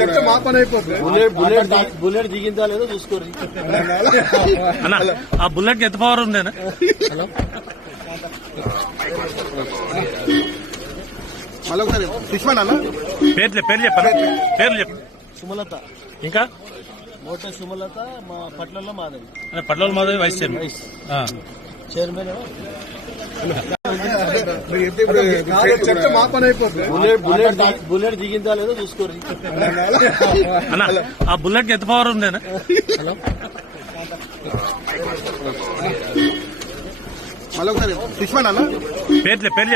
చర్చ మా పని అయిపోతుంది. బుల్లెట్ దిగిందా లేదో చూసుకోరు. అన్న ఆ బుల్లెట్ ఎంత పవర్ ఉందేనా? మళ్ళీ ఒకసారి సుష్మాన్ అన్న పేరు చెప్పాను, పేర్లు చెప్పు. సుమలత, ఇంకా మోట సుమలత, మా పట్లలో మాధవి. పట్ల మాధవి వైస్ చైర్మన్. చైర్మన్ చర్చ మా పని అయిపోతుంది. బుల్లెట్ దిగిందా లేదో చూసుకోరు. అన్న ఆ బుల్లెట్ ఎంత పవర్ ఉందేనా? మళ్ళీ ఒకసారి సుష్మాన్ అన్న పేరు చెప్పాను,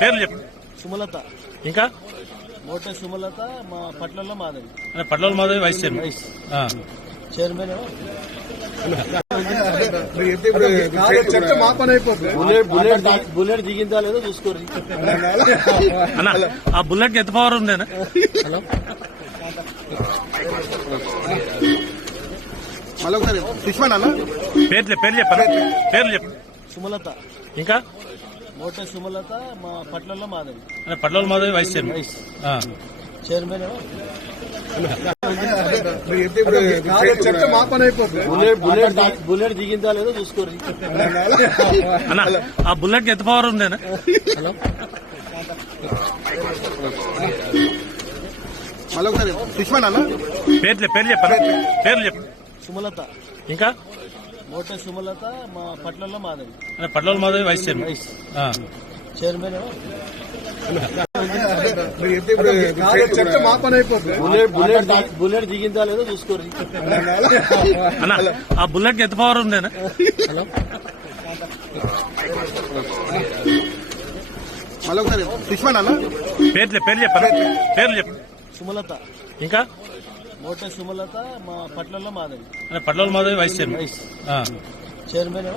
పేర్లు చెప్పు. సుమలత, ఇంకా మోట సుమలత, మా పట్లలో మాధవి. పట్ల మాధవి వైస్ చైర్మన్. చైర్మన్ చర్చ మా పని అయిపోతుంది. బుల్లెట్ దిగిందా లేదో చూసుకోరు. అన్న ఆ బుల్లెట్ ఎంత పవర్ ఉందేనా? మళ్ళీ ఒకసారి సుష్మాన్ అన్న పేరు చెప్పాను, పేర్లు చెప్పు. సుమలత, ఇంకా మోట సుమలత, మా పట్లలో మాధవి. పట్ల మాధవి వైస్ చైర్మన్. చైర్మన్ చర్చ మా పని అయిపోతుంది. బుల్లెట్ దిగిందా లేదో చూసుకోరు. అన్న ఆ బుల్లెట్ ఎంత పవర్ ఉందేనా? మళ్ళీ ఒకసారి సుష్మాన్ అన్న పేరు చెప్పాను, పేర్లు చెప్పు. సుమలత, ఇంకా మోట సుమలత, మా పట్లలో మాధవి. పట్ల మాధవి వైస్ చైర్మన్. చైర్మన్ చర్చ మా పని అయిపోతుంది. బుల్లెట్ దిగిందా లేదో చూసుకోరు. అన్న ఆ బుల్లెట్ ఎంత పవర్ ఉందేనా? మళ్ళీ ఒకసారి సుష్మాన్ అన్న పేరు చెప్పాను, పేర్లు చెప్పు. సుమలత, ఇంకా మోట సుమలత, మా పట్లలో మాధవి. పట్ల మాధవి వైస్ చైర్మన్. చైర్మన్